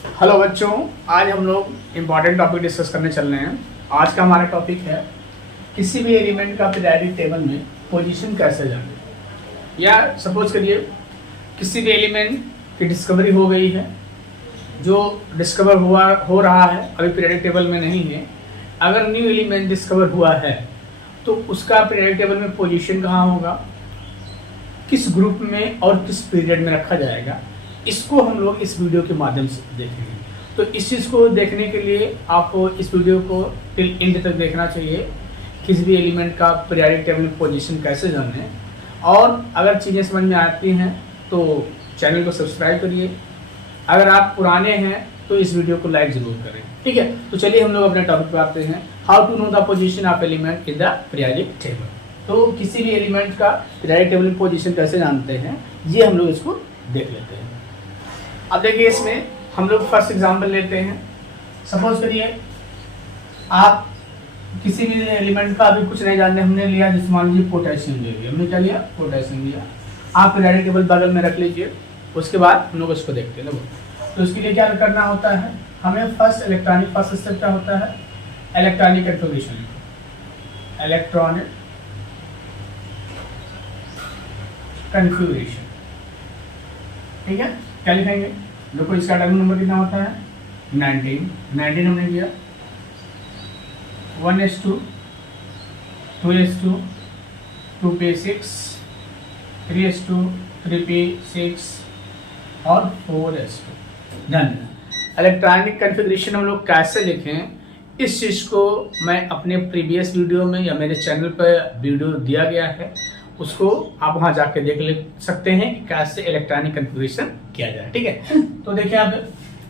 Hello बच्चों, आज हम लोग इम्पॉर्टेंट टॉपिक डिस्कस करने चल रहे हैं। आज का हमारा टॉपिक है किसी भी एलिमेंट का पीरियोडिक टेबल में पोजीशन कैसे जाने। या सपोज करिए किसी भी एलिमेंट की डिस्कवरी हो गई है, जो डिस्कवर हो रहा है, अभी पीरियोडिक टेबल में नहीं है। अगर न्यू एलिमेंट डिस्कवर हुआ है तो उसका पीरियोडिक टेबल में पोजीशन कहाँ होगा, किस ग्रुप में और किस पीरियड में रखा जाएगा, इसको हम लोग इस वीडियो के माध्यम से देखेंगे। तो इस चीज़ को देखने के लिए आपको इस वीडियो को टिल एंड तक देखना चाहिए। किसी भी एलिमेंट का पीरियोडिक टेबल में पोजीशन कैसे जाने, और अगर चीज़ें समझ में आती हैं तो चैनल को सब्सक्राइब करिए। अगर आप पुराने हैं तो इस वीडियो को लाइक ज़रूर करें, ठीक है। तो चलिए हम लोग अपने टॉपिक पर आते हैं। How to know the position of element in the periodic table. तो किसी भी एलिमेंट का पीरियोडिक टेबल में पोजीशन कैसे जानते हैं, ये हम लोग इसको देख लेते हैं। अब देखिए, इसमें हम लोग फर्स्ट एग्जांपल लेते हैं। सपोज करिए आप किसी भी एलिमेंट का अभी कुछ नहीं जानते, हमने लिया, जैसे मान लीजिए पोटेशियम ले लिया, हमने क्या लिया, पोटेशियम लिया। आप पीरियोडिक टेबल बगल में रख लीजिए, उसके बाद हम लोग इसको देखते हैं। तो उसके लिए क्या करना होता है, हमें फर्स्ट स्टेप क्या होता है, इलेक्ट्रॉनिक कन्फिगरेशन। इलेक्ट्रॉनिक कन्फिगरेशन, ठीक है। क्या लिखेंगे, देखो इसका टर्म नंबर कितना होता है, 19 हमने लिया। 1s2, 2s2, 2p6, 3s2, 3p6 और 4s2। डन। इलेक्ट्रॉनिक कन्फिगरेशन हम लोग कैसे लिखें, इस चीज़ को मैं अपने प्रीवियस वीडियो में या मेरे चैनल पर वीडियो दिया गया है, उसको आप वहाँ जाके देख ले सकते हैं कि कैसे इलेक्ट्रॉनिक कन्फिगरेशन किया जाए, ठीक है। तो देखिए आप,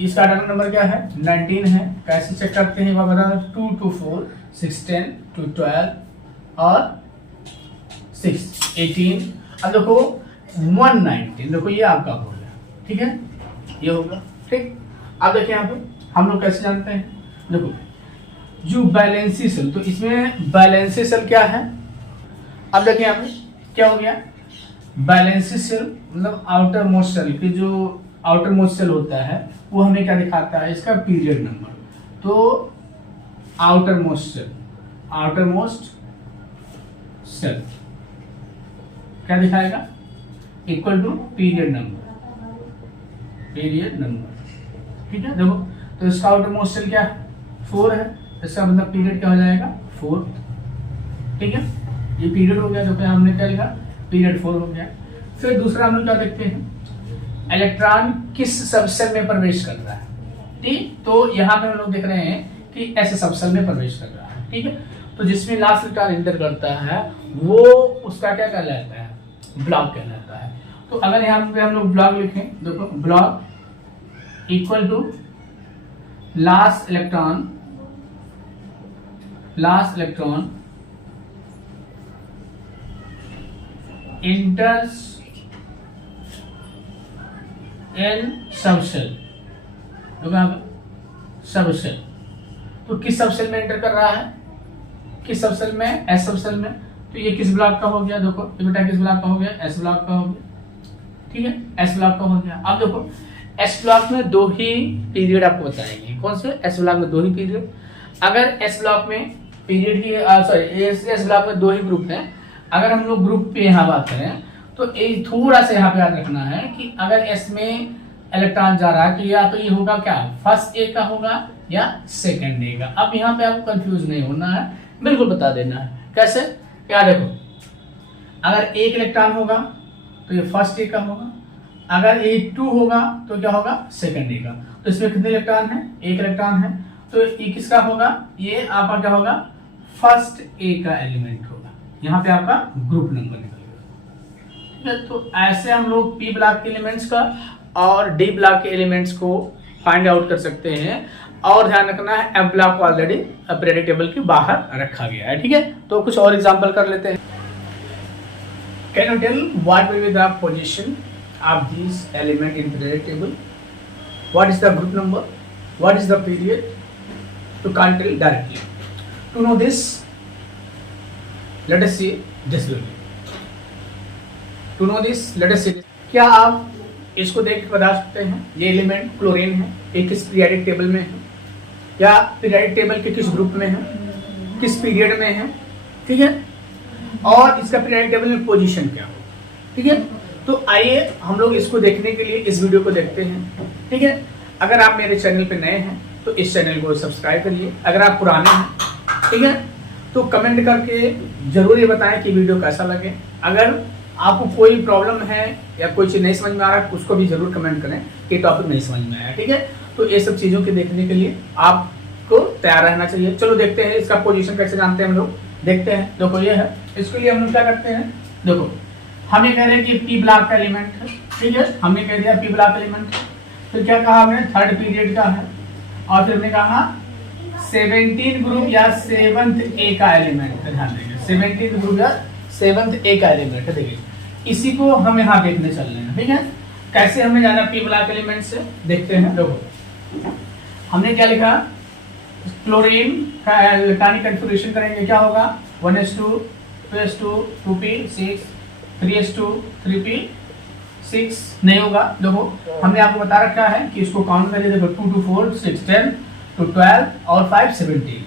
इसका टर्म नंबर क्या है, 19 है। कैसे चेक करते हैं वह बता, 2 to 4, 6 10 2 12 और 6 18। अब देखो 119, देखो ये आपका हो गया, ठीक है, ये होगा, ठीक। अब देखिए यहाँ पे हम लोग कैसे जानते हैं, देखो जो बैलेंसी सेल, तो इसमें बैलेंसी सेल क्या है। अब देखिए यहाँ पे क्या हो गया, बैलेंसी सेल मतलब आउटर मोस्ट सेल की जो आउटर मोस्ट सेल होता है वो हमें क्या दिखाता है, इसका पीरियड नंबर। तो आउटर मोस्ट सेल क्या दिखाएगा, इक्वल टू पीरियड नंबर, ठीक है। देखो तो इसका आउटर मोस्ट सेल क्या है, 4 है, इसका मतलब पीरियड क्या हो जाएगा, 4, ठीक है। ये पीरियड हो गया, जो कि हमने क्या लिखा, पीरियड 4 हो गया। फिर दूसरा हम लोग क्या देखते हैं, इलेक्ट्रॉन किस सबसेल में प्रवेश कर रहा है, ठीक। तो यहाँ पे हम लोग देख रहे हैं कि ऐसे सबसेल में प्रवेश कर रहा है, ठीक है। तो जिसमें लास्ट इलेक्ट्रॉन इंटर करता है वो उसका क्या कहलाता है, ब्लॉक कहलाता है। तो अगर यहाँ पे हम लोग ब्लॉक लिखें, देखो block equal to last electron enters in subshell, subshell. तो किस सबसेल में एंटर कर रहा है, किस सबसेल में, एस सबसेल में। तो ये किस ब्लॉक का हो गया, देखो ये बेटा किस ब्लॉक का हो गया, एस ब्लॉक का हो गया, ठीक है, एस ब्लॉक का हो गया। अब देखो एस ब्लॉक में 2 ही पीरियड आपको बताएंगे, कौन से, एस ब्लॉक में 2 ही पीरियड। अगर एस ब्लॉक में पीरियड की एस ब्लॉक में 2 ही ग्रुप है, अगर हम लोग ग्रुप पे यहाँ बात करें तो एक थोड़ा सा यहाँ पे याद रखना है कि अगर एस में इलेक्ट्रॉन जा रहा है तो या तो ये होगा क्या, फर्स्ट ए का होगा या सेकंड ए का। अब यहाँ पे आपको कंफ्यूज नहीं होना है, बिल्कुल बता देना है कैसे। क्या देखो, अगर एक इलेक्ट्रॉन होगा तो ये फर्स्ट ए का होगा, अगर ए 2 होगा तो क्या होगा, सेकंड ए का। तो इसमें कितने इलेक्ट्रॉन है, एक इलेक्ट्रॉन है, तो ये किसका होगा, ये आपका क्या होगा, फर्स्ट ए का एलिमेंट होगा। यहाँ पे आपका ग्रुप नंबर निकलेगा, ठीक है। तो ऐसे हम लोग पी ब्लॉक के एलिमेंट्स का और डी ब्लॉक के एलिमेंट्स को फाइंड आउट कर सकते हैं। और ध्यान रखना है, एफ ब्लॉक को ऑलरेडी पीरियोडिक टेबल के बाहर रखा गया है, ठीक है। तो कुछ और एग्जांपल कर लेते हैं। Can you tell what will be the position of this element in periodic table, what is the group number, what is the period. तो can't tell directly. To know this, let us see this video. To know this, let us see this. क्या आप इसको देख के बता सकते हैं ये एलिमेंट क्लोरीन है, ये किस पीरियोडिक टेबल में है, या पीरियोडिक टेबल के किस ग्रुप में है, किस पीरियड में है, ठीक है, और इसका पीरियोडिक टेबल में पोजीशन क्या हो, ठीक है। तो आइए हम लोग इसको देखने के लिए इस वीडियो को देखते हैं, ठीक है। अगर आप मेरे चैनल पे नए हैं तो इस चैनल को सब्सक्राइब करिए, अगर आप पुराने हैं, ठीक है, तो कमेंट करके जरूर ये बताएं कि वीडियो कैसा लगे। अगर आपको कोई प्रॉब्लम है या कोई चीज़ नहीं समझ में आ रहा है उसको भी जरूर कमेंट करें कि टॉपिक नहीं समझ में आया, ठीक है। तो ये सब चीज़ों के देखने के लिए आपको तैयार रहना चाहिए। चलो देखते हैं इसका पोजीशन कैसे जानते हैं हम लोग, देखते हैं। देखो ये है, इसके लिए हम लोग क्या करते हैं, देखो हमें कह रहे हैं कि पी ब्लॉक का एलिमेंट है, ठीक है, हमने कह दिया पी ब्लॉक एलिमेंट है। फिर क्या कहा हमने, थर्ड पीरियड का है, और फिर हमने कहा 17 ग्रुप या 7th ए का एलिमेंट है, ध्यान देंगे 17 ग्रुप या 7th ए का एलिमेंट है। देखिए इसी को हम यहाँ देखने चल रहे हैं, ठीक है। कैसे हमें जाना पी ब्लॉक एलिमेंट से, देखते हैं। देखो हमने क्या लिखा, क्लोरीन का इलेक्ट्रॉनिक कन्फिगरेशन करेंगे, क्या होगा 1s2 2s2 2p6 3s2 3p6 नहीं होगा। देखो हमने आपको बता रखा है कि इसको काउंट करिए, देखो 2 2 4 6 10 2 12 और 5 17।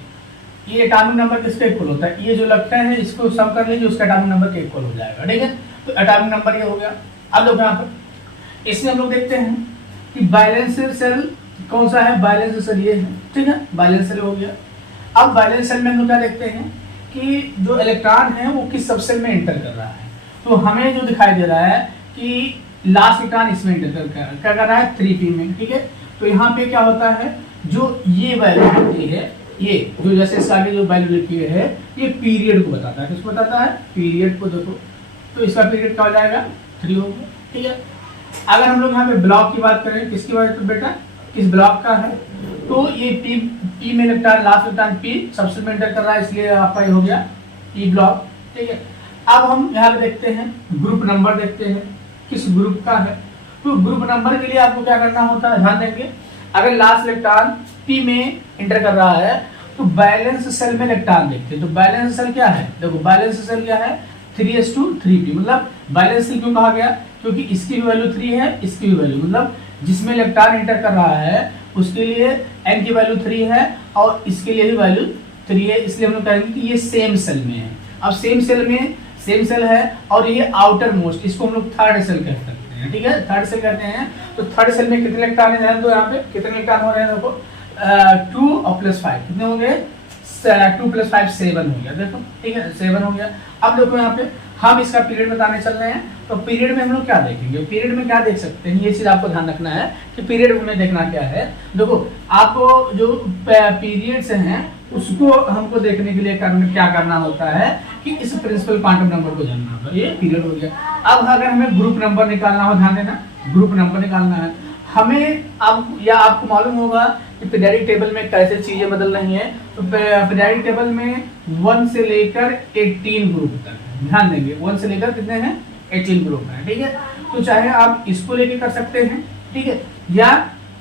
ये एटॉमिक नंबर किसके इक्वल होता है, ये जो लगता है इसको सम कर लीजिए, उसका एटॉमिक नंबर के इक्वल हो जाएगा, ठीक है। तो एटॉमिक नंबर ये हो गया। अब देखो यहाँ पर इसमें हम लोग देखते हैं कि बैलेंस सेल कौन सा है, बैलेंस सेल ये है, ठीक है, बैलेंस सेल हो गया। अब बैलेंस सेल में हम लोग क्या देखते हैं कि जो इलेक्ट्रॉन है वो किस सबसेल में एंटर कर रहा है। तो हमें जो दिखाई दे रहा है कि लास्ट इलेक्ट्रॉन इसमें एंटर क्या कर रहा है 3p में, ठीक है। तो यहाँ पे क्या होता है, जो ये वैल्यू होती है, ये जो जैसे इसका आगे जो वैल्यू लिखी है ये पीरियड को बताता है, किसको बताता है, पीरियड को। देखो तो इसका पीरियड क्या हो जाएगा 3 होगा, ठीक है। अगर हम लोग यहाँ पे ब्लॉक की बात करें, किसकी बात तो बेटा किस ब्लॉक का है, तो ये पी में इलेक्ट्रॉन लास्ट इलेक्ट्रॉन पी सबसे में एंटर कर रहा है, इसलिए आपका ये हो गया पी ब्लॉक, ठीक है। अब हम यहाँ पे देखते हैं ग्रुप नंबर, देखते हैं किस ग्रुप का है। तो ग्रुप नंबर के लिए आपको क्या करना होता है, ध्यान देंगे। अगर लास्ट इलेक्ट्रॉन पी में एंटर कर रहा है तो बैलेंस सेल में इलेक्ट्रॉन देखते हैं। तो बैलेंस सेल क्या है, देखो बैलेंस सेल क्या है 3s2 3p, मतलब बैलेंस सेल क्यों कहा गया, क्योंकि इसकी भी वैल्यू 3 है, इसकी भी वैल्यू, मतलब जिसमें इलेक्ट्रॉन एंटर कर रहा है उसके लिए n की वैल्यू 3 है और इसके लिए भी वैल्यू 3 है, इसलिए हम लोग कहेंगे कि ये सेम सेल में है। अब सेम सेल है और ये आउटर मोस्ट, इसको हम लोग थर्ड सेल कह सकते हैं, ठीक है, थर्ड सेल कहते हैं। तो थर्ड सेल में कितने इलेक्ट्रॉन है, ध्यान दो यहाँ पे कितने इलेक्ट्रॉन हो रहे हैं, देखो 2 और +5 कितने हो गए, 2 + 5 7 हो गया, देखो, ठीक है 7 हो गया। अब देखो यहाँ पे हम इसका पीरियड बताने चल रहे हैं, तो पीरियड में हम लोग क्या देखेंगे, पीरियड में क्या देख सकते हैं, ये चीज आपको ध्यान रखना है कि पीरियड में देखना क्या है। देखो आपको जो पीरियड्स हैं उसको हमको देखने के लिए क्या करना होता है कि इस प्रिंसिपल क्वांटम नंबर को जानना होगा, ये पीरियड हो गया। अब अगर हमें ग्रुप नंबर निकालना हो, ध्यान देना ग्रुप नंबर निकालना है हमें, अब या आपको मालूम होगा कि पीरियोडिक टेबल में कैसे चीजें बदल रही हैं। तो पीरियोडिक टेबल में 1 से लेकर 18 ग्रुप तक, ध्यान देंगे 1 से लेकर कितने हैं 18 ग्रुप हैं, ठीक है। तो चाहे आप इसको लेके कर सकते हैं, ठीक है, या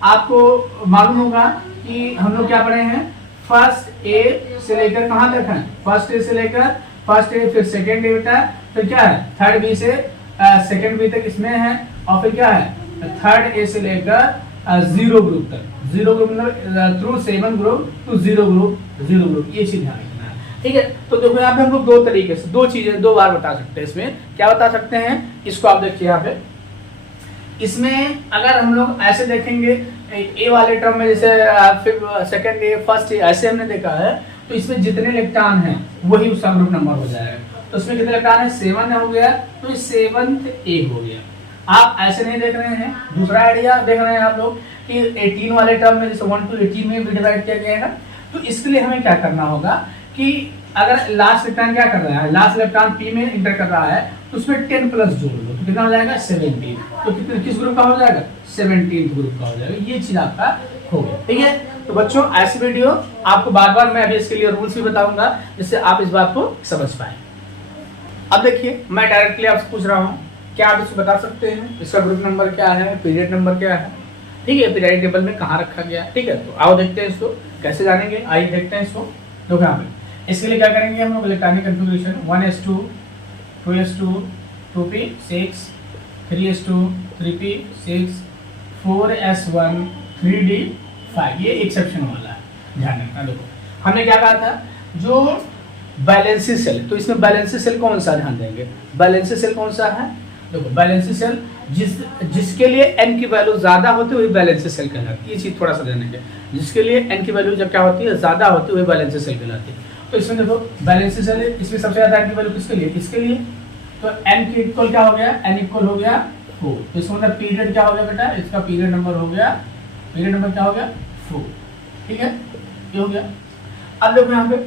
आपको मालूम होगा कि हम लोग क्या पढ़े हैं, फर्स्ट ए से लेकर कहाँ तक है, फर्स्ट ए से लेकर फर्स्ट ए, फिर सेकेंड ए बेटा, फिर क्या है थर्ड बी से सेकेंड बी तक इसमें है, और फिर क्या है थर्ड ए से लेकर 0 ग्रुप तक, 0 ग्रुप मतलब थ्रू 7 ग्रुप टू 0 ग्रुप, ये चीज ध्यान रखना है, ठीक है। तो देखो यहाँ पे हम लोग दो तरीके से दो चीजें दो बार बता सकते हैं। इसमें क्या बता सकते हैं, इसको आप देखिए यहाँ पे, इसमें अगर हम लोग ऐसे देखेंगे ए वाले टर्म में, जैसे फिर सेकंड ए फर्स्ट ए ऐसे हमने देखा है, तो इसमें जितने इलेक्ट्रॉन हैं वही उसका ग्रुप नंबर हो जाएगा। तो इसमें कितने इलेक्ट्रॉन है 7 हो गया, तो ये 7th ए हो गया। आप ऐसे नहीं देख रहे हैं, दूसरा आइडिया देख रहे हैं आप लोग कि 18 वाले टर्म में जैसे 1 to 18 में भी डिवाइड किया गया है। तो इसके लिए हमें क्या करना होगा कि अगर लास्ट इलेक्ट्रॉन क्या कर रहा है, लास्ट इलेक्ट्रॉन पी में इंटर कर रहा है, तो उसमें 10 प्लस जोड़ लो, तो कितना हो जाएगा 17। तो कितने किस ग्रुप का हो जाएगा 17th ग्रुप का हो जाएगा। ये चीज आपका हो गया, ठीक है। तो बच्चों ऐसी वीडियो आपको बार बार मैं अभी इसके लिए रूल्स भी बताऊंगा जिससे आप इस बात को समझ पाए। अब देखिए मैं डायरेक्टली आपसे पूछ रहा हूँ, क्या आप इसको बता सकते हैं इसका ग्रुप नंबर क्या है, पीरियड नंबर क्या है, ठीक है, पीरियडिक टेबल में कहाँ रखा गया है, ठीक है। तो आओ देखते हैं इसको कैसे जानेंगे, आइए देखते हैं इसको। देखो यहाँ पे इसके लिए क्या करेंगे हम लोग, electronic configuration 1s2 2s2 2p6 3s2 3p6 4s1 3d5, ये एक्सेप्शन वाला है, ध्यान रखना। देखो हमने क्या कहा था, जो बैलेंसी सेल, तो इसमें बैलेंसी सेल कौन सा ध्यान देंगे, बैलेंसी सेल कौन सा है, देखो बैलेंसी सेल जिसके लिए n की वैल्यू ज्यादा होती है वही बैलेंसी सेल कहलाती है। ये चीज थोड़ा सा ध्यान देंगे, जिसके लिए n की वैल्यू जब क्या होती है ज्यादा होती है वही बैलेंसी सेल कहलाती है। तो इसमें देखो बैलेंसी सेल है, इसमें सबसे ज्यादा n की वैल्यू किसके लिए, इसके लिए, तो n के इक्वल क्या हो गया, n इक्वल हो गया 4, तो इसका मतलब पीरियड क्या हो गया बेटा, इसका पीरियड नंबर हो गया, पीरियड नंबर क्या हो गया 4, ठीक है, ये हो गया। अब देखो यहाँ पे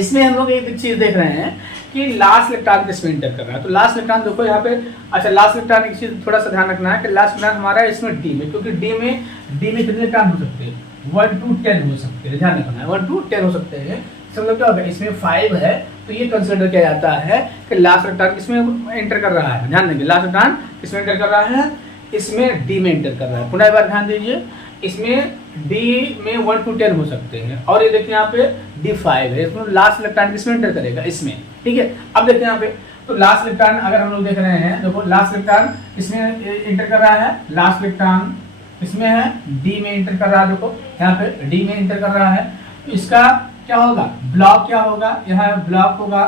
इसमें हम लोग एक चीज देख रहे हैं कि लास्ट इलेक्ट्रॉन किसमें इंटर कर रहा है, तो लास्ट इलेक्ट्रॉन देखो यहाँ पे, अच्छा लास्ट इलेक्ट्रॉन एक चीज थोड़ा सा ध्यान रखना है कि लास्ट इलेक्ट्रॉन हमारा है इसमें डी में, क्योंकि डी में कितने इलेक्ट्रॉन हो सकते हैं, 1 to 10 हो सकते हैं, ध्यान रखना है 1 to 10 हो सकते हैं। इसका मतलब क्या होगा, इसमें 5 है तो ये कंसिडर किया जाता है कि लास्ट इलेक्ट्रॉन किसमें एंटर कर रहा है, ध्यान देंगे लास्ट इलेक्ट्रॉन किसमें एंटर कर रहा है, इसमें डी में एंटर कर रहा है। पुनः एक बार ध्यान दीजिए, इसमें डी में 1 to 10 हो सकते हैं, और ये देखिए यहाँ पे D5 है, इसमें लास्ट इलेक्ट्रॉन किसमें एंटर करेगा, इसमें, ठीक है। अब देखिए यहाँ पे, तो लास्ट इलेक्ट्रॉन अगर हम लोग देख रहे हैं, देखो लास्ट इलेक्ट्रॉन इसमें एंटर कर रहा है, लास्ट इलेक्ट्रॉन इसमें है डी में एंटर कर रहा है, देखो यहाँ पे डी में एंटर कर रहा है, तो इसका क्या होगा, ब्लॉक क्या होगा, यहाँ ब्लॉक होगा,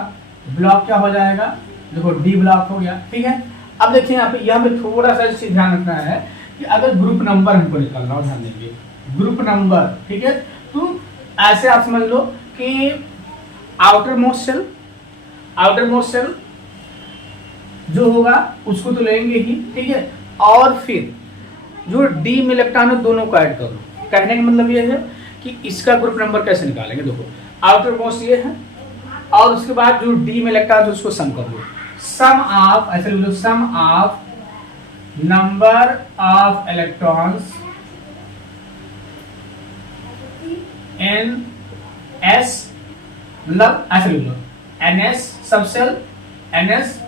ब्लॉक क्या हो जाएगा, देखो डी ब्लॉक हो गया, ठीक है। अब देखिए यहाँ पे थोड़ा सा चीज ध्यान रखना है कि अगर ग्रुप नंबर हमको निकालना हो, ध्यान देंगे ग्रुप नंबर, ठीक है, तो ऐसे आप समझ लो कि आउटर मोस्ट सेल जो होगा उसको तो लेंगे ही, ठीक है, और फिर जो डी में इलेक्ट्रॉन है दोनों को ऐड कर लो। कहने का मतलब ये है कि इसका ग्रुप नंबर कैसे निकालेंगे, देखो आउटर मोस्ट ये है, और उसके बाद जो डी में इलेक्ट्रॉन है उसको सम कर लो, सम ऑफ, ऐसे लिख लो sum of number of electrons n s, मतलब ऐसे लिख लो n s subshell n s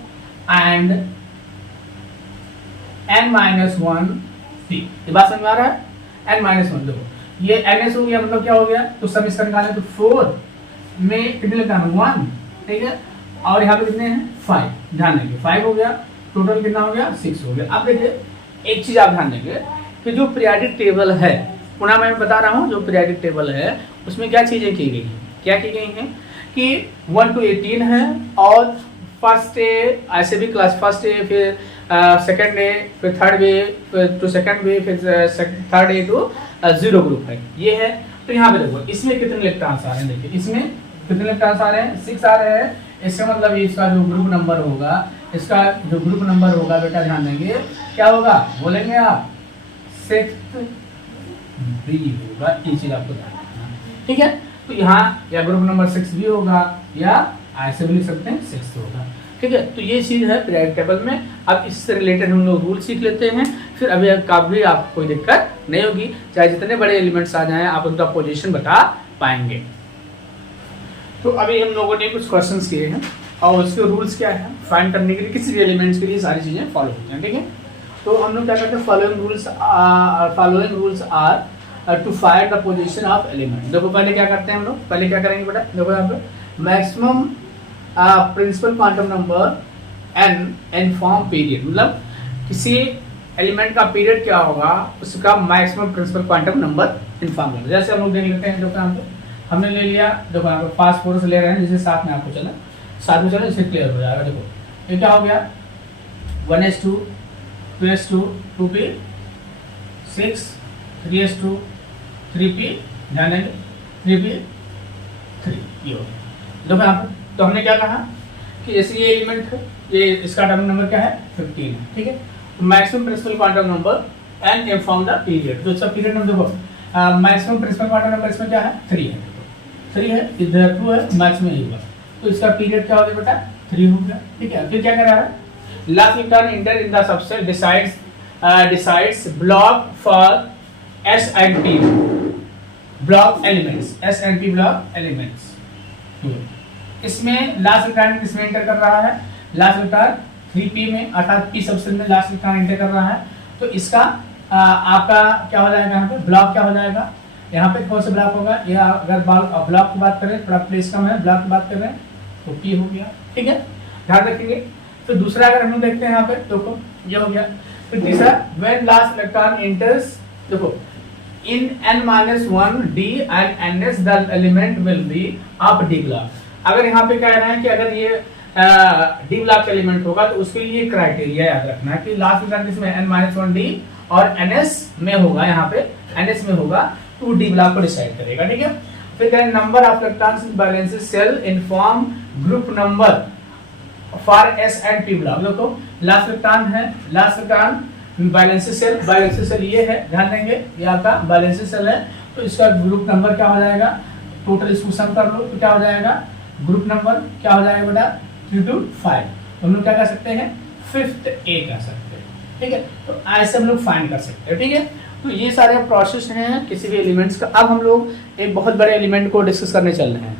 and n-1 p, ये बात समझ में आ रहा है, n-1, देखो ये ns हो गया, मतलब क्या हो गया, तो सब इसका निकालें तो 4 में कितने लिखा है 1, ठीक है, और यहाँ पे कितने हैं 5, ध्यान देंगे 5 हो गया, टोटल कितना हो गया 6 हो गया। अब देखिए एक चीज आप ध्यान देंगे कि जो पीरियोडिक टेबल है, पुनः मैं बता रहा हूँ, जो पीरियोडिक टेबल है उसमें क्या चीजें की गई हैं, क्या की गई हैं कि 1 to 18 है, और फर्स्ट डे ऐसे भी क्लास फर्स्ट डे, फिर सेकेंड डे, फिर third day to second day, फिर थर्ड डे टू 0 ग्रुप है, ये है। तो यहाँ पे देखो इसमें कितने इलेक्ट्रॉन्स आ रहे हैं, देखिए इसमें कितने इलेक्ट्रॉन्स आ रहे हैं 6 आ रहे हैं, इसका मतलब इसका जो ग्रुप नंबर होगा, इसका जो ग्रुप नंबर होगा बेटा ध्यान देंगे क्या होगा, बोलेंगे आप 6 B होगा, ये चीज आपको ध्यान रखना, ठीक है। तो यहाँ या ग्रुप नंबर 6 भी होगा या ऐसे भी लिख सकते हैं 6 होगा, ठीक है। तो ये चीज है पीरियोडिक टेबल में। अब इससे रिलेटेड हम लोग रूल सीख लेते हैं, फिर अभी कभी आपको कोई दिक्कत नहीं होगी, चाहे जितने बड़े एलिमेंट्स आ जाएं आप उनका पोजीशन बता पाएंगे। तो अभी हम लोगों ने कुछ क्वेश्चंस किए हैं और उसके रूल्स क्या है फाइंड करने के लिए, किसी भी एलिमेंट्स के लिए सारी चीजें फॉलो होती हैं, ठीक है। तो हम लोग क्या करते हैं, following rules are to find the position of element. देखो पहले क्या करते हैं हम लोग, पहले क्या करेंगे बेटा, देखो यहाँ पे maximum principal quantum number inform period, मतलब किसी एलिमेंट का पीरियड क्या होगा उसका maximum principal quantum number inform करना। जैसे हम लोग देख लेते हैं, देखो यहाँ पे हमने ले लिया, देखो यहाँ पे फास्ट ले रहे हैं, जिससे साथ में आपको चला, साथ में चला इससे क्लियर हो जाएगा। देखो ये क्या हो गया 1s2 2s2 2p 6 3s2 3p, ध्यान देंगे 3p 3, ये हो गया। देखो यहाँ पे तो हमने क्या कहा कि ऐसे ये एलिमेंट है, ये इसका एटॉमिक नंबर क्या है 15 है, ठीक है। तो maximum principal quantum number and inform the period, तो इसका पीरियड नंबर देखो मैक्सिमम प्रिंसिपल क्वांटम नंबर इसमें क्या है 3 है, 3 है, इधर 2 है, मैक्सिमम ये होगा, तो इसका पीरियड क्या हो गया बेटा 3 हो गया, ठीक है। फिर क्या कर रहा है, last electron enter in the subset decides block for S and P block elements, S and P block elements. इसमें लास्ट इलेक्ट्रॉन किसमें एंटर कर रहा है, लास्ट इलेक्ट्रॉन 3p में, अर्थात p सबसेट में लास्ट इलेक्ट्रॉन एंटर कर रहा है, तो इसका आपका क्या हो जाएगा, यहाँ पे ब्लॉक क्या हो जाएगा, यहाँ पे कौन सा ब्लॉक होगा, या अगर ब्लॉक की बात करें, थोड़ा प्लेस कम है, ब्लॉक की बात कर रहे हैं तो p हो गया, ठीक है, ध्यान रखेंगे। तो दूसरा अगर हम लोग देखते हैं यहाँ पे, देखो ये हो गया फिर तीसरा व्हेन लास्ट इलेक्ट्रॉन एंटर्स, देखो इन n-1 d and ns the element will be up d block। अगर यहाँ पे कह रहे हैं कि अगर ये डी ब्लॉक का एलिमेंट होगा तो उसके लिए क्राइटेरिया याद रखना है कि लास्ट इलेक्ट्रॉन किसमें n-1d और ns में होगा, यहाँ पे ns में होगा तो डी ब्लॉक को डिसाइड करेगा, ठीक है। फिर then number of electrons in valence shell inform group number for s and p block. देखो लास्ट इलेक्ट्रॉन है, लास्ट इलेक्ट्रॉन बैलेंस सेल ये है, ध्यान देंगे ये आपका बैलेंस सेल है, तो इसका ग्रुप नंबर क्या हो जाएगा, टोटल इसको सम कर लो तो क्या हो जाएगा, ग्रुप नंबर क्या हो जाएगा बेटा 3 to 5। हम लोग क्या कर सकते हैं, 5th A कर सकते हैं, ठीक है। तो ऐसे हम लोग फाइंड कर सकते हैं, ठीक है। तो ये सारे प्रोसेस हैं किसी भी एलिमेंट्स का। अब हम लोग एक बहुत बड़े एलिमेंट को डिस्कस करने चल रहे हैं।